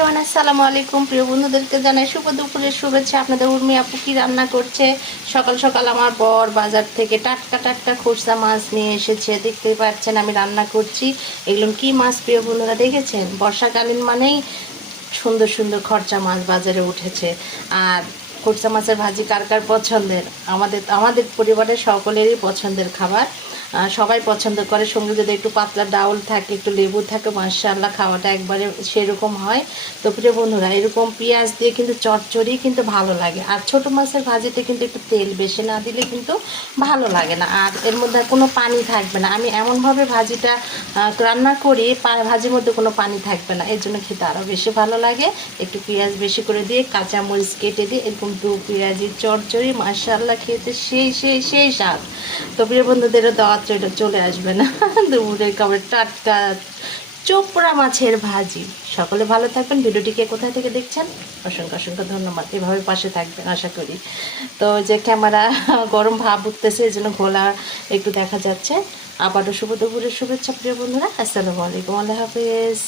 আসসালামু আলাইকুম প্রিয় বন্ধুদেরকে জানাই শুভ দুপুরের শুভেচ্ছা। আপনাদের উর্মি আপু কি রান্না করছে? সকাল সকাল আমার বর বাজার থেকে টাটকা টাটকা খোরসা মাছ নিয়ে এসেছে। দেখতেই পাচ্ছেন আমি রান্না করছি। এগুলো কি মাছ প্রিয় বন্ধুরা, দেখেছেন? বর্ষাকালীন মানেই সুন্দর সুন্দর খরচা মাছ বাজারে উঠেছে। আর খরচা মাছের ভাজি কার কার পছন্দের? আমাদের আমাদের পরিবারের সকলেরই পছন্দের খাবার। সবাই পছন্দ করে। সঙ্গে যদি একটু পাতলা ডাউল থাকে, একটু লেবু থাকে, মাশাআল্লাহ খাওয়াটা একবারে সেরকম হয়। তো প্রিয় বন্ধুরা, এরকম পেঁয়াজ দিয়ে কিন্তু চচ্চড়ি কিন্তু ভালো লাগে। আর ছোটো মাছের ভাজিতে কিন্তু একটু তেল বেশি না দিলে কিন্তু ভালো লাগে না। আর এর মধ্যে কোনো পানি থাকবে না। আমি এমনভাবে ভাজিটা রান্না করি, ভাজির মধ্যে কোনো পানি থাকবে না, এর জন্য খেতে আরও বেশি ভালো লাগে। একটু পেঁয়াজ বেশি করে দিয়ে, কাঁচামরিচ কেটে দিয়ে এরকম দু পেঁয়াজি চচ্চড়ি মাশাআল্লাহ খেতে সেই সেই সেই স্বাদ। তো প্রিয় বন্ধুদেরও দাওয়াত চলে আসবে না দুপুরের খাবার টাটকা চোপড়া মাছের ভাজি। সকলে ভালো থাকবেন। ভিডিওটিকে কোথায় থেকে দেখছেন অসংখ্য অসংখ্য ধন্যবাদ। এভাবে পাশে থাকবেন আশা করি। তো যে ক্যামেরা গরম ভাব উঠতেছে, এই জন্য ঘোলা একটু দেখা যাচ্ছে। আবারও শুভ দুপুরের শুভেচ্ছা প্রিয় বন্ধুরা। আসসালামু আলাইকুম, আল্লাহ হাফেজ।